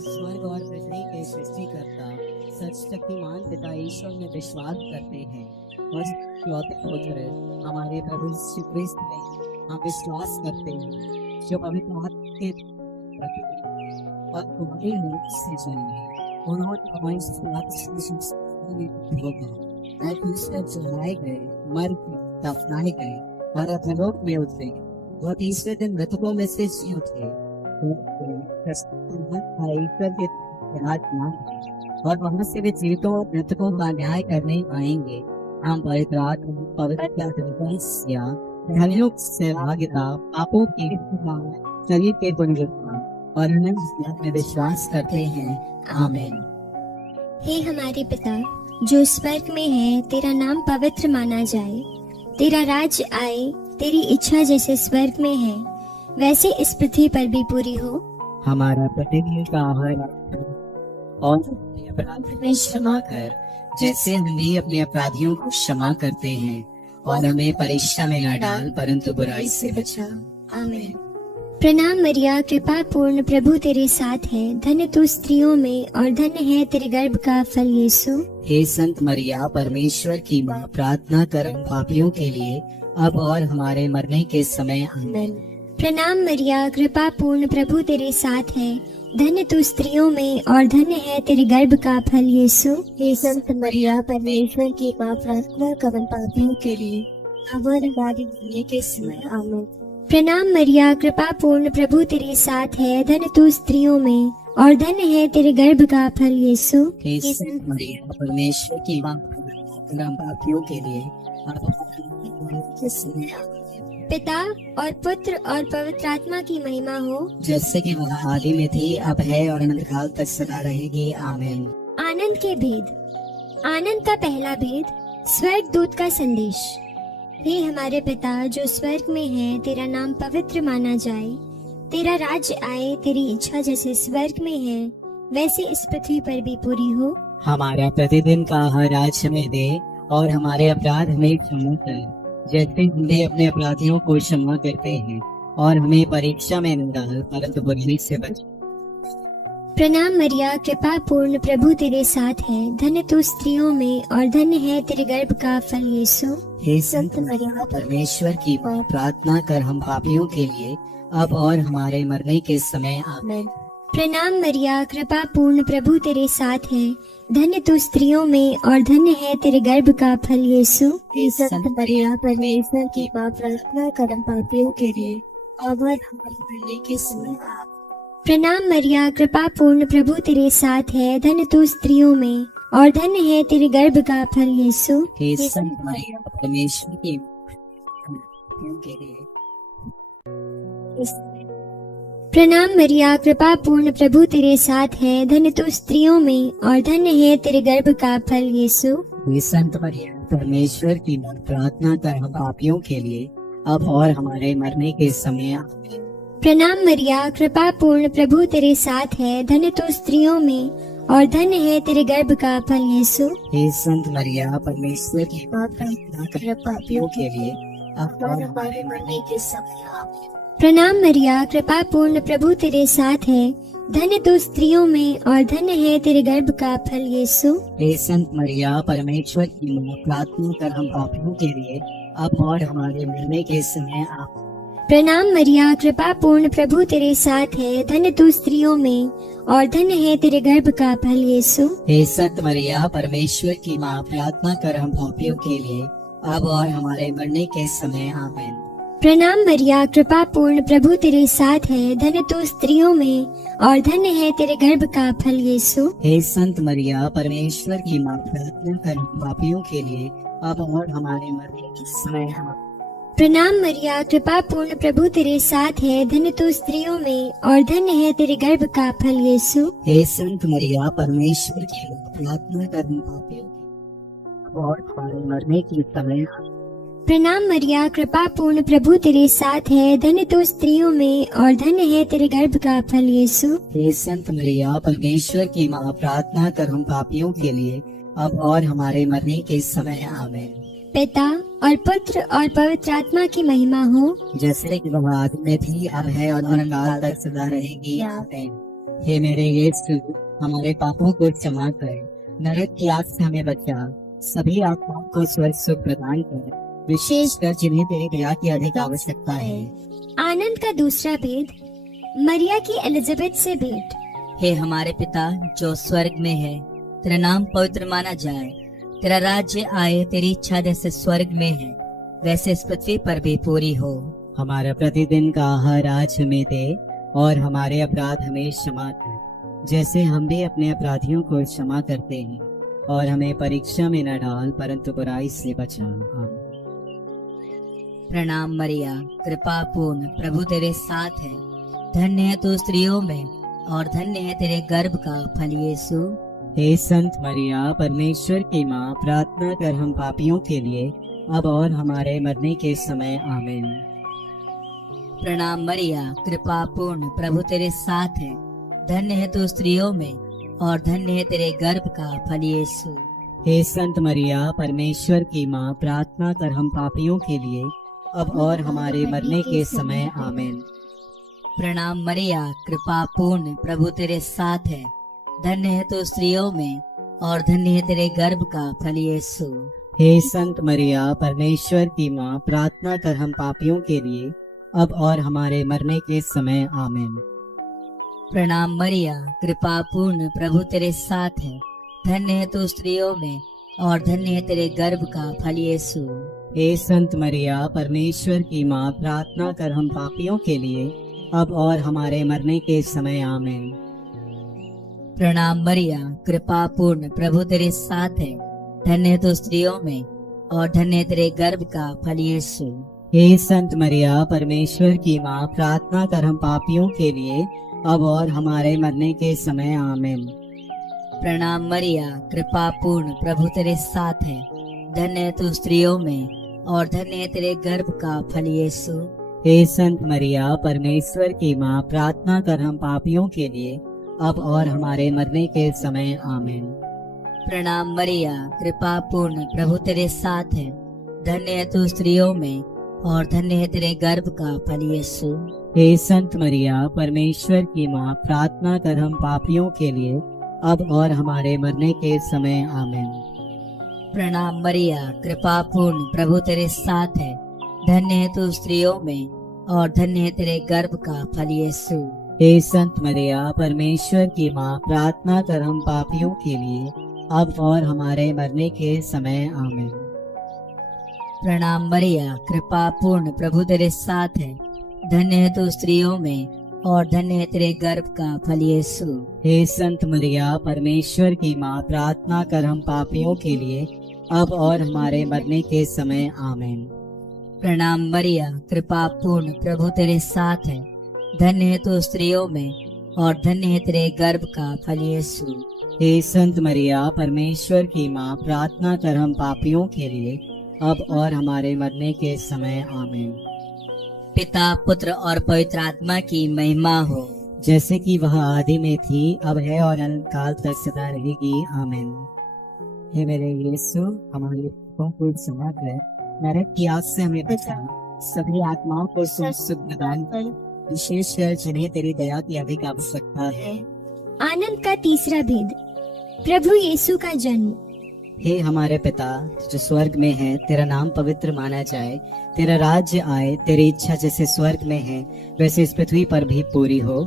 स्वर्ग और पृथ्वी के सृष्टिकर्ता सच शक्तिमान पिता ईश्वर में विश्वास करते हैं और इकलौते पुत्र हमारे प्रभु यीशु क्रिस्त में हम विश्वास करते हैं जो पवित्र आत्मा के और तुम्हारे मुख से जन्मे उन्होंने हमारी चढ़ाए गए मर दफनाए गए और अधोलोक में उतरे वह तीसरे दिन मृतकों में से जी उठे और वहां से वे जीवितों और मृतकों का न्याय करने आएंगे। हम पवित्र सहभागिता पापों के शरीर के पुनरुत्थान और में विश्वास करते हैं। आमीन। हे हमारे पिता जो स्वर्ग में है, तेरा नाम पवित्र माना जाए, तेरा राज्य आए, तेरी इच्छा जैसे स्वर्ग में है वैसे इस पृथ्वी पर भी पूरी हो। हमारा प्रतिदिन का आहार और अपराध में क्षमा कर जैसे हम भी अपने अपराधियों को क्षमा करते हैं और हमें परीक्षा में न डाल परंतु बुराई से बचा। आमीन। प्रणाम मरिया, कृपा पूर्ण, प्रभु तेरे साथ है, धन्य तू स्त्रियों में और धन्य है तेरे गर्भ का फल यीशु। हे संत मरिया, परमेश्वर की माँ, प्रार्थना कर हम पापियों के लिए अब और हमारे मरने के समय। आमीन। प्रणाम मरिया, कृपा पूर्ण, प्रभु तेरे साथ है, धन्य तू स्त्रियों में और धन्य है तेरे गर्भ का फल यीशु। हे संत मरिया, परमेश्वर की माँ, प्रार्थना कर हम पापियों के लिए अब और हमारे मरने के समय। आमीन। प्रणाम मरिया, कृपा पूर्ण, प्रभु तेरे साथ है, धन्य तू स्त्रियों में और धन्य है तेरे गर्भ का फल यीशु। हे संत मरिया, परमेश्वर की माँ, प्रार्थना कर हम पापियों के लिए अब और हमारे मरने के समय। पिता और पुत्र और पवित्र आत्मा की महिमा हो, जैसे कि वह आदि में थी, अब है और अनंत काल तक सदा रहेगी। आमीन। आनंद के भेद। आनंद का पहला भेद, स्वर्ग दूत का संदेश। हे हमारे पिता जो स्वर्ग में है, तेरा नाम पवित्र माना जाए, तेरा राज्य आए, तेरी इच्छा जैसे स्वर्ग में है वैसे इस पृथ्वी पर भी पूरी हो। हमारा प्रतिदिन का आहार आज हमें दे और हमारे अपराध हमें क्षमा कर जैसे हमने अपने अपराधियों को क्षमा करते हैं और हमें परीक्षा में न डाल परंतु बुराई से बचा। प्रणाम मरिया, कृपा पूर्ण, प्रभु तेरे साथ है, धन्य तू स्त्रियों में और धन्य है तेरे गर्भ का फल यीशु। हे संत मरिया, परमेश्वर की माँ, प्रार्थना कर हम पापियों के लिए अब और हमारे मरने के समय। आमीन। प्रणाम मरिया, कृपा पूर्ण, प्रभु तेरे साथ है, धन्य तू स्त्रियों में और धन्य है तेरे गर्भ का फल यीशु। हे संत मरिया, परमेश्वर की माँ, प्रार्थना कर हम पापियों के लिए अब और हमारे मरने के समय। प्रणाम मरिया, कृपा पूर्ण, प्रभु तेरे साथ है, धन्य तू स्त्रियों में और धन्य है तेरे गर्भ का फल यीशु। हे संत मरिया, परमेश्वर की पापियों के लिए। प्रणाम मरिया, कृपा पूर्ण, प्रभु तेरे साथ है, धन्य तू स्त्रियों में और धन्य है तेरे गर्भ का फल यीशु। हे संत मरिया, परमेश्वर की माँ, प्रार्थना कर हम पापियों के लिए अब और हमारे मरने के समय। आमीन। प्रणाम मरिया, कृपा पूर्ण, प्रभु तेरे साथ है, धन्य तू स्त्रियों में और धन्य है तेरे गर्भ का फल यीशु। हे संत मरिया, परमेश्वर की माँ, प्रार्थना कर हम पापियों के लिए अब और हमारे मरने के समय। आमीन। प्रणाम मरिया, कृपा पूर्ण, प्रभु तेरे साथ है, धन्य तू स्त्रियों में और धन्य है तेरे गर्भ का फल यीशु। हे संत मरिया, परमेश्वर की माँ, प्रार्थना कर हम पापियों के लिए अब और हमारे मरने के समय। आमीन। प्रणाम मरिया, कृपा पूर्ण, प्रभु तेरे साथ है, धन्य तू स्त्रियों में और धन्य है तेरे गर्भ का फल यीशु। हे संत मरिया, परमेश्वर की माँ, प्रार्थना कर हम पापियों के लिए अब और हमारे मरने के समय। आमीन। प्रणाम मरिया, कृपा पूर्ण, प्रभु तेरे साथ है, धन्य तू स्त्रियों में और धन्य है तेरे गर्भ का फल यीशु। हे संत मरिया, परमेश्वर की माँ, प्रार्थना कर हम पापियों के लिए अब और हमारे मरने के समय। आमीन। प्रणाम मरिया, कृपा पूर्ण, प्रभु तेरे साथ है, धन्य तू स्त्रियों में और धन्य है तेरे गर्भ का फल यीशु। हे संत मरिया, परमेश्वर की माँ, प्रार्थना कर हम पापियों के लिए अब और हमारे मरने के समय। प्रणाम मरिया, कृपा पूर्ण, प्रभु तेरे साथ है, धन्य तू स्त्रियों में और धन्य है तेरे गर्भ का फल यीशु। हे संत मरिया, परमेश्वर की माँ, प्रार्थना कर हम पापियों के लिए अब और हमारे मरने के समय। आमीन। पिता और पुत्र और पवित्र आत्मा की महिमा हो, जैसे कि वह आदि में थी, अब है और अनंत काल तक सदा रहेगी। आमीन। हे मेरे यीशु, हमारे पापों को क्षमा कर, नरक की आग से हमें बचा, सभी आत्माओं को स्वर्ग सुख प्रदान कर, विशेषकर जिन्हें तेरी दया की अधिक आवश्यकता है। आनंद का दूसरा भेद, मरिया की एलिजाबेथ से भेंट। हे हमारे पिता जो स्वर्ग में है, तेरा नाम पवित्र माना जाए, तेरा राज्य आए, तेरी इच्छा जैसे स्वर्ग में है वैसे इस पृथ्वी पर भी पूरी हो। हमारा प्रतिदिन का आहार आज हमें दे, और हमारे अपराध हमें क्षमा कर, जैसे हम भी अपने अपराधियों को क्षमा करते हैं, और हमें परीक्षा में न डाल परंतु बुराई से बचा। आमीन। प्रणाम मरिया, कृपा पूर्ण, प्रभु तेरे साथ है, धन्य है तू स्त्रियों में और धन्य है तेरे गर्भ का फल यीशु। हे संत मरिया, परमेश्वर की माँ, प्रार्थना कर हम पापियों के लिए अब और हमारे मरने के समय। आमीन। प्रणाम मरिया, कृपा पूर्ण, प्रभु तेरे साथ है, धन्य है तू स्त्रियों में और धन्य है तेरे गर्भ का फल यीशु। हे संत मरिया, परमेश्वर की माँ, प्रार्थना कर हम पापियों के लिए अब और हमारे मरने के समय। आमीन। प्रणाम मरिया, कृपा पूर्ण, प्रभु तेरे साथ है, धन्य है तू स्त्रियों में और धन्य है तेरे गर्भ का फल यीशु। हे संत मरिया, परमेश्वर की माँ, प्रार्थना कर हम पापियों के लिए अब और हमारे मरने के समय। आमीन। प्रणाम मरिया, कृपा पूर्ण, प्रभु तेरे साथ है, धन्य है तू स्त्रियों में और धन्य है तेरे गर्भ का फल यीशु। हे संत मरिया, परमेश्वर की माँ, प्रार्थना कर हम पापियों के लिए अब और हमारे मरने के समय। आमीन। प्रणाम मरिया, कृपा पूर्ण, प्रभु तेरे साथ है, धन्य है तू स्त्रियों में और धन्य है तेरे गर्भ का फल यीशु। हे संत मरिया, परमेश्वर की माँ, प्रार्थना कर हम पापियों के लिए अब और हमारे मरने के समय। आमीन। प्रणाम मरिया, कृपा पूर्ण, प्रभु तेरे साथ है, धन्य है तू स्त्रियों में और धन्य है तेरे गर्भ का फल यीशु। हे संत मरिया, परमेश्वर की माँ, प्रार्थना कर हम पापियों के लिए अब और हमारे मरने के समय। आमीन। प्रणाम मरिया, कृपा पूर्ण, प्रभु तेरे साथ है, धन्य है तू स्त्रियों में और धन्य है तेरे गर्भ का फल यीशु। हे संत मरिया, परमेश्वर की माँ, प्रार्थना कर हम पापियों के लिए अब और हमारे मरने के समय। आमीन। प्रणाम मरिया, कृपा पूर्ण, प्रभु तेरे साथ है, धन्य है तू स्त्रियों में और धन्य है तेरे गर्भ का फल यीशु। हे संत मरिया, परमेश्वर की माँ, प्रार्थना कर हम पापियों के लिए अब और हमारे मरने के समय। आमीन। प्रणाम मरिया, कृपा पूर्ण, प्रभु तेरे साथ है, धन्य है तू स्त्रियों में और धन्य है तेरे गर्भ का फल यीशु। हे संत मरिया, परमेश्वर की माँ, प्रार्थना कर हम पापियों के लिए अब और हमारे मरने के समय। आमीन। प्रणाम मरिया, कृपा पूर्ण, प्रभु तेरे साथ है, धन्य है तू स्त्रियों में और धन्य है तेरे गर्भ का फल यीशु। हे संत मरिया, परमेश्वर की माँ, प्रार्थना कर हम पापियों के लिए अब और हमारे मरने के समय। आमीन। पिता, पुत्र और पवित्र आत्मा की महिमा हो, जैसे कि वह आदि में थी, अब है और अनंत काल तक सदा रहेगी। आमीन। हे मेरे यीशु, हमारे पापों को क्षमा कर, नरक की आग से हमें बचा, सभी आत्माओं को सुख प्रदान कर, विशेषकर जिन्हें तेरी दया की अधिक आवश्यकता है। आनंद का तीसरा भेद, प्रभु यीशु का जन्म। हे हमारे पिता जो स्वर्ग में है, तेरा नाम पवित्र माना जाए, तेरा राज्य आए, तेरी इच्छा जैसे स्वर्ग में है वैसे इस पृथ्वी पर भी पूरी हो।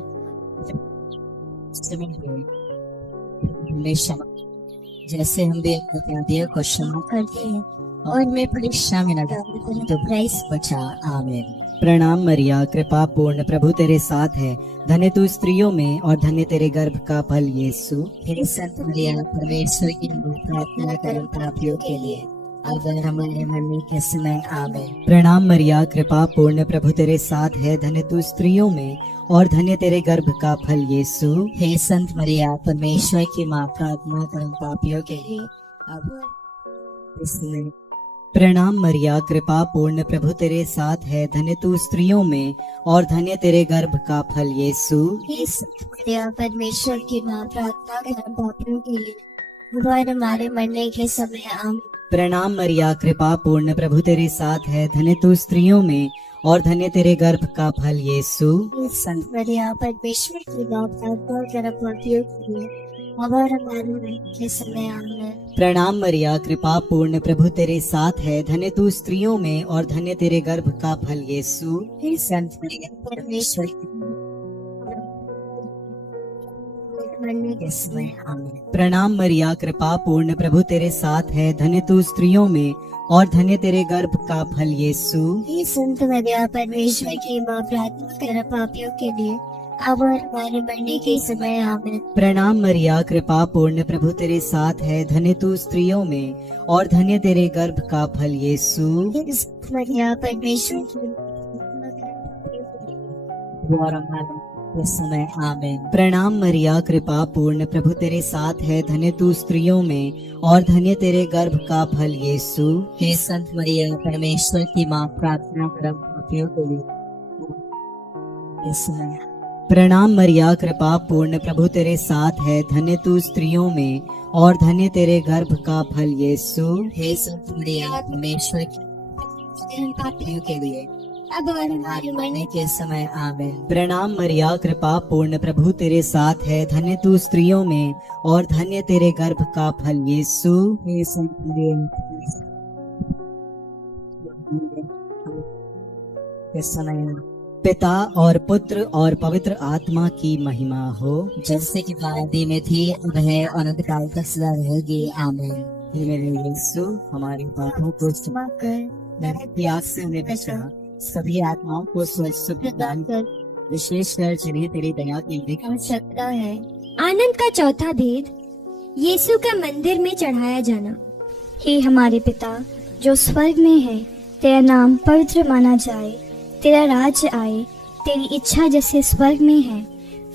जैसे हम भी अपने अपराधियों को क्षमा करते हैं और मैं परीक्षा में न डाल तो बुराई से बचा। आमीन। प्रणाम मरिया, कृपा पूर्ण, प्रभु तेरे साथ है, धन्य तू स्त्रियों में और धन्य तेरे गर्भ का फल यीशु। हे संत मरिया, परमेश्वर की प्रार्थना करें पापियों के लिए अब और हमारे मरने के समय। आमीन। प्रणाम मरिया, कृपा पूर्ण, प्रभु तेरे साथ है, धन्य तू स्त्रियों में और धन्य तेरे गर्भ का फल यीशु। हे संत मरिया, परमेश्वर की माँ, प्रार्थना करें पापियों के लिए अब इसमें। प्रणाम मरिया, कृपा पूर्ण, प्रभु तेरे साथ है, धन्य तू स्त्रियों में और धन्य तेरे गर्भ का फल यीशु। हे संत मरिया, परमेश्वर की माँ, प्रार्थना कर हम पापियों के लिए अब और हमारे मरने के समय। आमीन। प्रणाम मरिया, कृपा पूर्ण, प्रभु तेरे साथ है, धन्य तू स्त्रियों में और धन्य तेरे गर्भ का फल यीशु। संत मरिया परमेश्वर की माँ प्रार्थना कर पापियों के लिए अब और हमारे मरने के समय आमीन। प्रणाम मरिया, कृपा पूर्ण, प्रभु तेरे साथ है, धन्य तू स्त्रियों में और धन्य तेरे गर्भ का फल यीशु। हे संत मरिया परमेश्वर की मरने के समय आमीन। प्रणाम मरिया, कृपा पूर्ण, प्रभु तेरे साथ है, धन्य तू स्त्रियों में और धन्य तेरे गर्भ का फल यीशु। हे संत मरिया परमेश्वर की माँ प्रार्थना कर पापियों के लिए अब और हमारे मरने के समय आमीन। प्रणाम मरिया, कृपा पूर्ण, प्रभु तेरे साथ है, धन्य तू स्त्रियों में और धन्य तेरे गर्भ का फल यीशु। हे संत मरिया परमेश्वर की इस समय आमीन। प्रणाम मरिया, कृपा पूर्ण, प्रभु तेरे साथ है, धन्य तू स्त्रियों में और धन्य तेरे गर्भ का फल यीशु। हे संत मरिया परमेश्वर की माँ प्रार्थना कर पापियों के लिए इस समय। प्रणाम मरिया, कृपा पूर्ण, प्रभु तेरे साथ है, धन्य तू स्त्रियों में और धन्य तेरे गर्भ का फल यीशु। हे संत मरिया परमेश्वर की पापियों के लिए अब और हमारे मरने के समय आमीन। प्रणाम मरिया, कृपा पूर्ण, प्रभु तेरे साथ है, धन्य तू स्त्रियों में और धन्य तेरे गर्भ का फल यीशु। हे संत मरिया इस समय पिता और पुत्र और पवित्र आत्मा की महिमा हो, जैसे कि आदि में थी अब है अनंत काल तक सदा रहेगी आमीन। हे मेरे यीशु, हमारे पापों को क्षमा कर, नरक की आग से हमें बचा, सभी आत्माओं को स्वस्थ प्रदान कर, विशेषकर जिन्हें तेरी दया की आवश्यकता है। आनंद का चौथा भेद, यीशु का मंदिर में चढ़ाया जाना। हे हमारे पिता जो स्वर्ग में है, तेरा नाम पवित्र माना जाए, तेरा राज्य आए, तेरी इच्छा जैसे स्वर्ग में है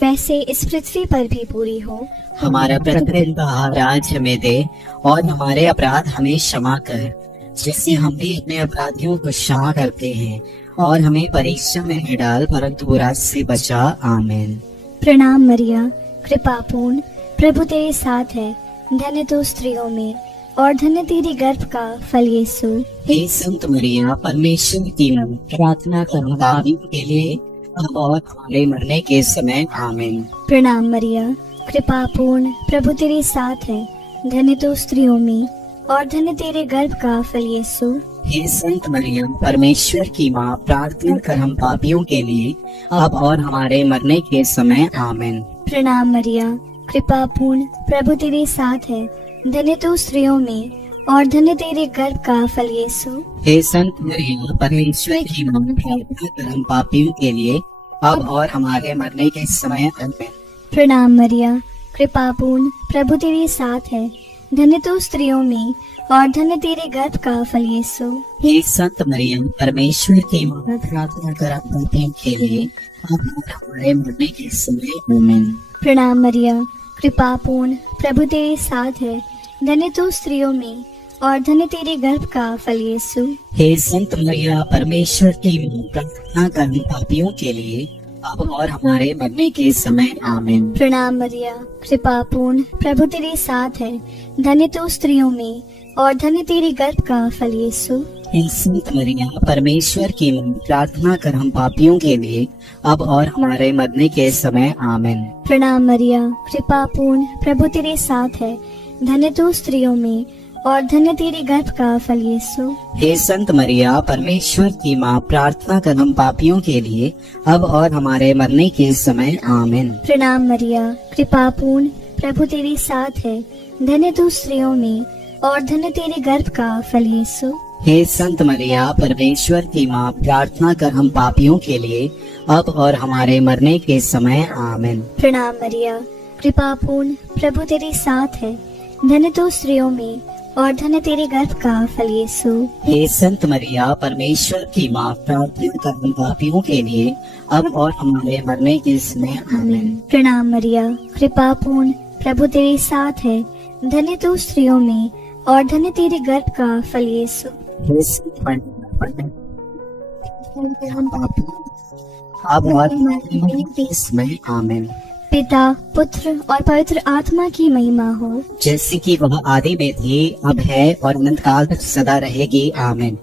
वैसे इस पृथ्वी पर भी पूरी हो। हमारा प्रतिदिन आहार आज हमें दे और हमारे अपराध हमें क्षमा कर, जैसे हम भी अपने अपराधियों को क्षमा करते हैं, और हमें परीक्षा में न डाल परंतु बुरा से बचा। आमीन। प्रणाम मरिया, कृपा पूर्ण, प्रभु तेरे साथ है, धन्य तू स्त्रियों में और धन्य तेरी गर्भ का फल यीशु। हे संत मरिया परमेश्वर की प्रार्थना करो पापियों के लिए अब और हमारे मरने के समय। आमीन। प्रणाम मरिया, कृपा पूर्ण, प्रभु तेरे साथ है, धन्य तू स्त्रियों में और धन्य तेरे गर्भ का फल यीशु। हे संत मरिया परमेश्वर की माँ प्रार्थना कर हम पापियों के लिए अब और हमारे मरने के समय। आमीन। प्रणाम मरिया, कृपा पूर्ण, प्रभु तेरे साथ है, धन्य तू स्त्रियों में और धन्य तेरे गर्भ का फल यीशु। हे संत मरिया परमेश्वर की माँ प्रार्थना कर हम पापियों के लिए अब और हमारे मरने के समय। आमीन। प्रणाम मरिया, कृपा पूर्ण, प्रभु तेरे साथ है, धन्य तू स्त्रियों में और धन्य तेरे गर्भ का फल यीशु। हे संत मरिया परमेश्वर की माँ प्रार्थना कर हम पापियों के लिए अब और हमारे मरने के समय। आमीन। प्रणाम मरिया, कृपा पूर्ण, प्रभु तेरे साथ है, धन्य तू स्त्रियों में और धन्य तेरे गर्भ का फल यीशु। हे संत मरिया परमेश्वर की माँ प्रार्थना कर हम पापियों के लिए अब और हमारे मरने के समय। आमीन। प्रणाम मरिया, कृपा पूर्ण, प्रभु तेरे साथ है, धन्य तू स्त्रियों में और धन्य तेरे गर्भ का फल यीशु। हे संत मरिया परमेश्वर की माँ प्रार्थना कर हम पापियों के लिए अब और हमारे मरने के समय। आमीन। प्रणाम मरिया, कृपा पूर्ण, प्रभु तेरे साथ है, धन्य तू स्त्रियों में और धन्य तेरे गर्भ का फल यीशु। हे संत मरिया परमेश्वर की माँ प्रार्थना कर हम पापियों के लिए अब और हमारे मरने के समय। आमीन। प्रणाम मरिया, कृपा पूर्ण, प्रभु तेरे साथ है, धन्य तू स्त्रियों में और धन्य तेरे गर्भ का फल यीशु। हे संत मरिया परमेश्वर की माँ प्रार्थना कर हम पापियों के लिए अब और हमारे मरने के समय। आमीन। प्रणाम मरिया, कृपा पूर्ण, प्रभु तेरे साथ है, धन्य तू स्त्रियों में और धन्य तेरे गर्भ का फल यीशु। हे संत मरिया परमेश्वर की माँ प्रार्थना कर हम पापियों के लिए अब और हमारे मरने के समय। आमीन। प्रणाम मरिया, कृपा पूर्ण, प्रभु तेरे साथ है, धन्य तू स्त्रियों में और धन्य तेरे गर्भ का फल यीशु। हे संत मरिया हम पापियों अब और हमारे मरने के समय। आमीन। पिता, पुत्र और पवित्र आत्मा की महिमा हो, जैसे कि वह आदि में थी अब है और अनंत काल तक सदा रहेगी। आमीन।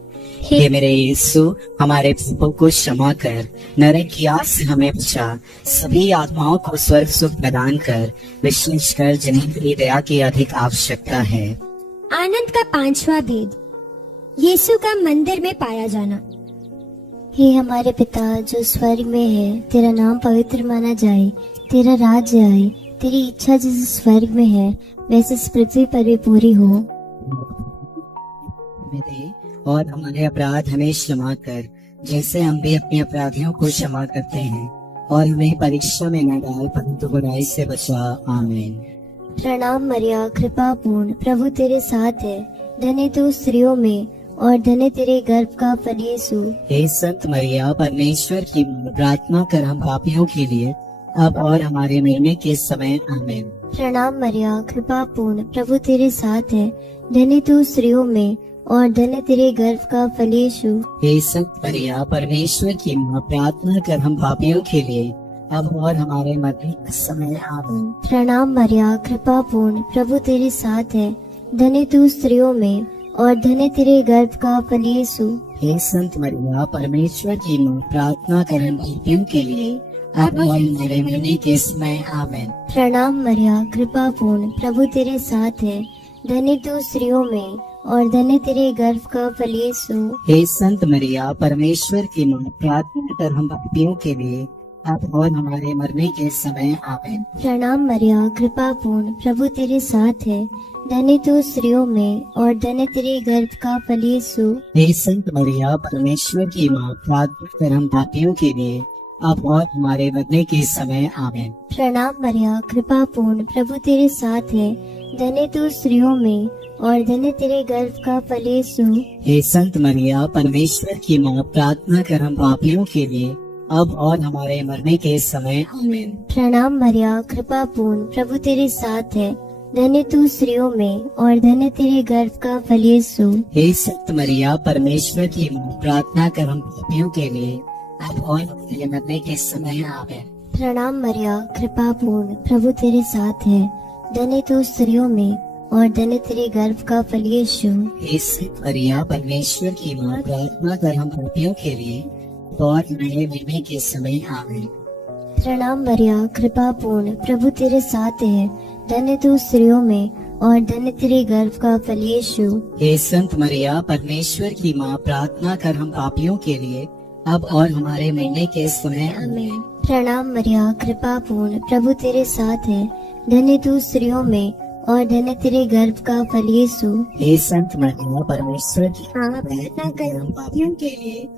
हे मेरे यीशु, हमारे पापों को क्षमा कर, नरक की आग से हमें बचा, सभी आत्माओं को स्वर्ग सुख प्रदान कर, विशेष कर जिन्हें तेरी दया की अधिक आवश्यकता है। आनंद का 5वां भेद, यीशु का मंदिर में पाया जाना। हे हमारे पिता जो स्वर्ग में है, तेरा नाम पवित्र माना जाए, तेरा राज्य आए, तेरी इच्छा जैसे स्वर्ग में है वैसे इस पृथ्वी पर भी पूरी हो। हमें दे और हमारे अपराध हमें क्षमा कर, जैसे हम भी अपने अपराधियों को क्षमा करते हैं, और हमें परीक्षा में न डाल परंतु बुराई से बचा। आमीन। प्रणाम मरिया, कृपा पूर्ण, प्रभु तेरे साथ है, धन्य तू स्त्रियों में और धन्य तेरे गर्भ का फल यीशु। हे संत मरिया, परमेश्वर की प्रार्थना कर हम पापियों के लिए अब और हमारे मरने के समय। आमीन। प्रणाम मरिया, कृपा पूर्ण, प्रभु तेरे साथ है, धन्य तू स्त्रियों में और धन्य तेरे गर्भ का फल यीशु। हे संत मरिया, परमेश्वर की प्रार्थना कर हम पापियों के लिए अब और हमारे मरने के समय। आमीन। प्रणाम मरिया, कृपा पूर्ण, प्रभु तेरे साथ है, धन्य तू स्त्रियों में और धन्य तेरे गर्भ का फल यीशु। हे संत मरिया, परमेश्वर की प्रार्थना कर हम पापियों के लिए अब और हमारे मरने के समय। आमीन। प्रणाम मरिया, कृपा पूर्ण, प्रभु तेरे साथ है, धन्य तू स्त्रियों में और धन्य तेरे गर्भ का फल यीशु। हे संत मरिया, परमेश्वर की प्रार्थना कर हम पापियों के लिए अब और हमारे मरने के समय। आमीन। प्रणाम मरिया, कृपा पूर्ण, प्रभु तेरे साथ है, धन्य तू स्त्रियों में और धन्य तेरे गर्भ का फल यीशु। हे संत मरिया, परमेश्वर की प्रार्थना कर हम पापियों के लिए अब और हमारे मरने के समय। आमीन। प्रणाम मरिया, कृपा पूर्ण, प्रभु तेरे साथ है, धन्य तू स्त्रियों में और धन्य तेरे गर्भ का फल यीशु। हे संत मरिया, परमेश्वर की प्रार्थना कर हम पापियों के लिए अब और हमारे मरने के समय। आमीन। प्रणाम मरिया, कृपा पूर्ण, प्रभु तेरे साथ है, धन्य तू स्त्रियों में और धन्य तेरे गर्भ का फल यीशु। हे संत मरिया, परमेश्वर की प्रार्थना कर हम पापियों के लिए अब और हमारे मरने के समय। आमीन। प्रणाम मरिया, कृपा पूर्ण, प्रभु तेरे साथ है, धन्य तू स्त्रियों में और धन्य तेरे गर्भ का फल यीशु। हे संत मरिया, परमेश्वर की प्रार्थना कर हम पापियों के लिए और हमारे मरने के समय। आमीन। प्रणाम मरिया, कृपा पूर्ण, प्रभु तेरे साथ है, धन्य तू स्त्रियों में और धन्य तेरे गर्भ का फल यीशु। हे संत मरिया, परमेश्वर की प्रार्थना कर हम पापियों के लिए अब और हमारे मरने के समय। आमीन। प्रणाम मरिया, कृपा पूर्ण, प्रभु तेरे साथ है, धन्य तू स्त्रियों में और धन्य तेरे गर्भ का फल यीशु। हे संत मरिया, परमेश्वर की प्रार्थना कर हम पापियों के लिए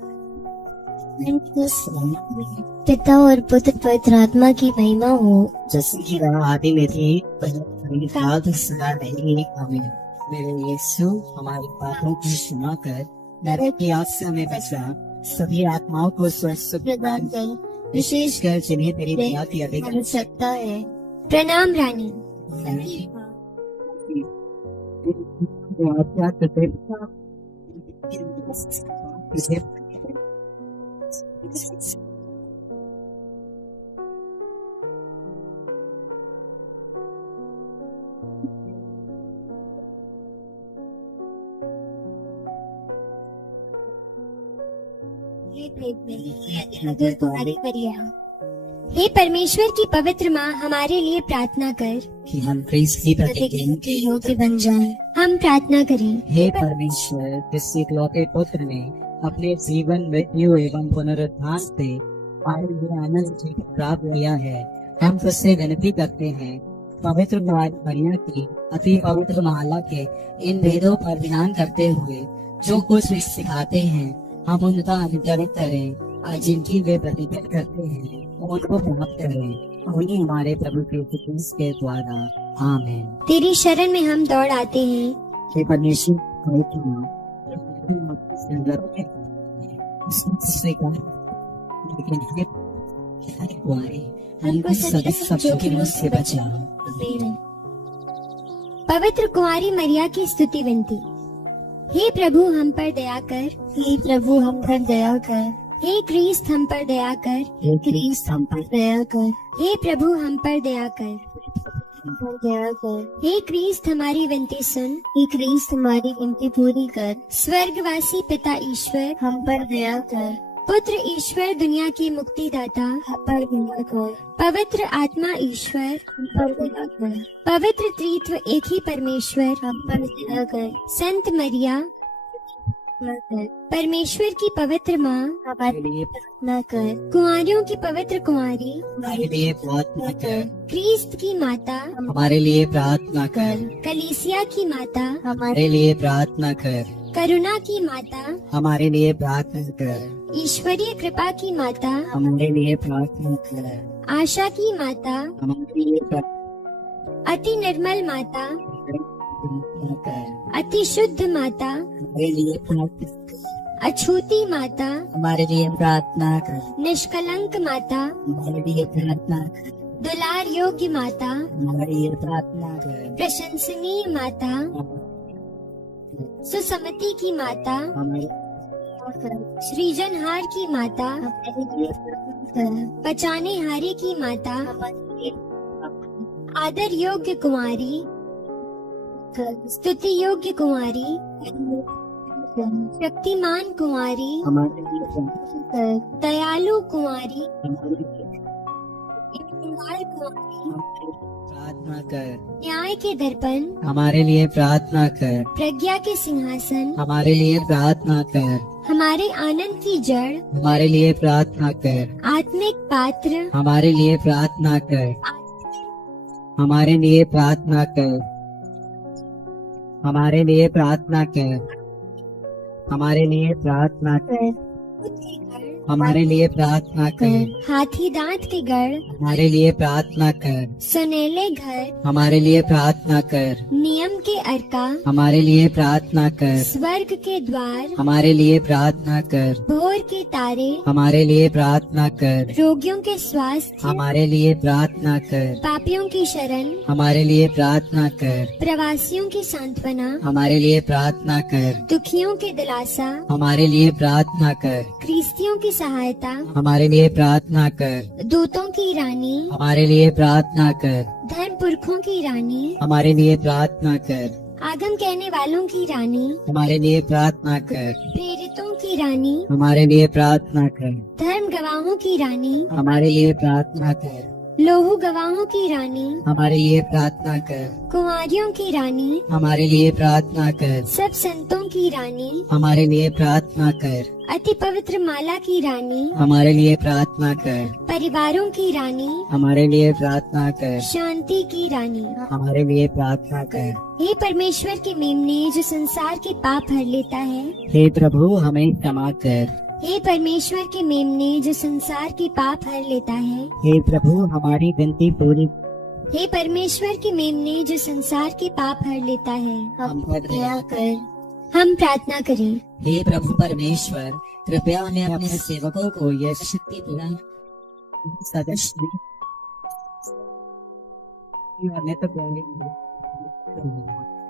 पिता और पुत्र पवित्र आत्मा की महिमा हो, जैसे कि वह आदि में थी सदा रहेगी। आमीन। मेरे यीशु, हमारे पापों की क्षमा कर, नरक की आग से हमें बचा, सभी आत्माओं को स्वर्ग सुख प्रदान कर, विशेष कर जिन्हें तेरी दया की अधिक आवश्यकता है। प्रणाम रानी। हे परमेश्वर की पवित्र माँ, हमारे लिए प्रार्थना कर कि हम क्रिस्त की प्रतिज्ञा के योग्य बन जाएं। हम प्रार्थना करें। हे परमेश्वर, जिस इकलौते पुत्र ने अपने जीवन, मृत्यु एवं पुनरुत्थान से पाए हुए आनंद को प्राप्त किया है, हम तुझसे विनती करते हैं, पवित्र मरिया की अति पवित्र महिला के इन भेदों पर ध्यान करते हुए जो कुछ वे सिखाते हैं, हम उनका अनुकरण करें और जिनकी वे प्रतिज्ञा करते हैं उनको प्राप्त करें, उन्हीं हमारे प्रभु यीशु क्रिस्त के द्वारा। आमीन। तेरी शरण में हम दौड़ आते हैं। हे परमेश्वर, हमको सदा सब जोखिमों से बचा। पवित्र कुंवारी मरिया की स्तुति विनती। हे प्रभु, हम पर दया कर। हे प्रभु, हम पर दया कर। हे क्रिस्त, हम पर दया कर। हे क्रिस्त, हम पर दया कर। हे प्रभु, हम पर दया कर। हम पर दया कर। हे क्रिस्त हमारी विनती सुन। हे क्रिस्त हमारी विनती पूरी कर। स्वर्गवासी पिता ईश्वर, हम पर दया कर। पुत्र ईश्वर दुनिया की मुक्तिदाता, हम पर दया कर। पवित्र आत्मा ईश्वर, हम पर दया कर। पवित्र त्रित्व एक ही परमेश्वर, हम पर दया कर। संत मरिया, परमेश्वर की पवित्र माँ, हमारे लिए प्रार्थना कर। कुंवारियों की पवित्र कुंवारी, हमारे लिए प्रार्थना कर। क्रिस्त की माता, हमारे लिए प्रार्थना कर। कलीसिया की माता, हमारे लिए प्रार्थना कर। करुणा की माता, हमारे लिए प्रार्थना कर। ईश्वरीय कृपा की माता, हमारे लिए प्रार्थना कर। आशा की माता, हमारे लिए प्रार्थना अति निर्मल माता, कर। अति शुद्ध माता, हमारे लिए प्रार्थना कर। अछूती माता, हमारे लिए प्रार्थना कर। निष्कलंक माता, हमारे लिए प्रार्थना कर। दुलार योग्य माता, हमारे लिए प्रार्थना कर। प्रशंसनीय माता, सुसमति की माता, हमारे सृजनहार की माता, बचाने हारे की माता, आदर योग्य कुंवारी, स्तुति योग्य कुंवारी, शक्तिमान कुंवारी, हमारे लिए प्रार्थना कर। दयालु कुंवारी, हमारे लिए ईमानदार कुंवारी, प्रार्थना कर। न्याय के दर्पण, हमारे लिए प्रार्थना कर। प्रज्ञा के सिंहासन, हमारे लिए प्रार्थना कर। हमारे आनंद की जड़, हमारे लिए प्रार्थना कर। आत्मिक पात्र, हमारे लिए प्रार्थना कर। हमारे लिए प्रार्थना कर। हमारे लिए प्रार्थना कर। हमारे लिए प्रार्थना कर। हमारे लिए प्रार्थना कर। हाथी दांत के गढ़, हमारे लिए प्रार्थना कर। सुनेले घर, हमारे लिए प्रार्थना कर। नियम के अर्का, हमारे लिए प्रार्थना कर। स्वर्ग के द्वार, हमारे लिए प्रार्थना कर। भोर के तारे, हमारे लिए प्रार्थना कर। रोगियों के स्वास्थ्य, हमारे लिए प्रार्थना कर। पापियों की शरण, हमारे लिए प्रार्थना कर। प्रवासियों की सांत्वना, हमारे लिए प्रार्थना कर। दुखियों के दिलासा, हमारे लिए प्रार्थना कर। क्रिस्तियों की सहायता, हमारे लिए प्रार्थना कर। दूतों की रानी, हमारे लिए प्रार्थना कर। धर्म पुरखों की रानी, हमारे लिए प्रार्थना कर। आगम कहने वालों की रानी, हमारे लिए प्रार्थना कर। प्रेरितों की रानी, हमारे लिए प्रार्थना कर। धर्म गवाहों की रानी, हमारे लिए प्रार्थना कर। लोहू गवाहों की रानी, हमारे लिए प्रार्थना कर। कुंवारियों की रानी, हमारे लिए प्रार्थना कर। सब संतों की रानी, हमारे लिए प्रार्थना कर। अति पवित्र माला की रानी, हमारे लिए प्रार्थना कर। परिवारों की रानी, हमारे लिए प्रार्थना कर। शांति की रानी, हमारे लिए प्रार्थना कर। हे परमेश्वर के मेमने जो संसार के पाप हर लेता है, हे प्रभु हमें क्षमा कर। हे परमेश्वर के मेमने जो संसार के पाप हर लेता है, हे प्रभु हमारी विनती पूरी हे परमेश्वर के मेमने जो संसार के पाप हर लेता है, हम पर दया कर। हम प्रार्थना करें। हे प्रभु परमेश्वर, कृपया हमें अपने सेवकों को यह शक्ति प्रदान सदस्य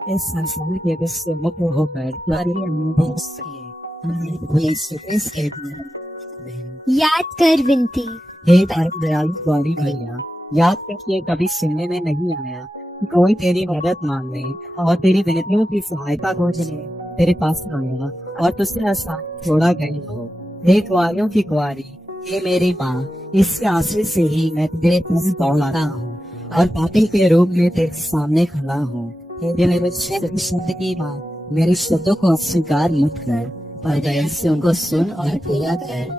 इस संसार के विष से मुक्त होकर तुम्हारे अनुभव से हमें यीशु क्रिस्त के द्वारा याद कर विनती। हे परम दयालु गौरी भैया, याद करके कभी सुनने में नहीं आया कि कोई तेरी मदद मांगने और तेरी विनतियों की सहायता खोजने तेरे पास आया और तुझसे आसान छोड़ा गई हो। हे कुंवारियों की कुंवारी, हे मेरी माँ, इस आश्रय से ही मैं तेरे पास दौड़ाता हूँ और पापी के रूप में तेरे सामने खड़ा हूँ। हे मेरे शब्द की माँ, मेरे शब्दों को अस्वीकार मत कर, पर दया से उनको सुन और पूरा कर।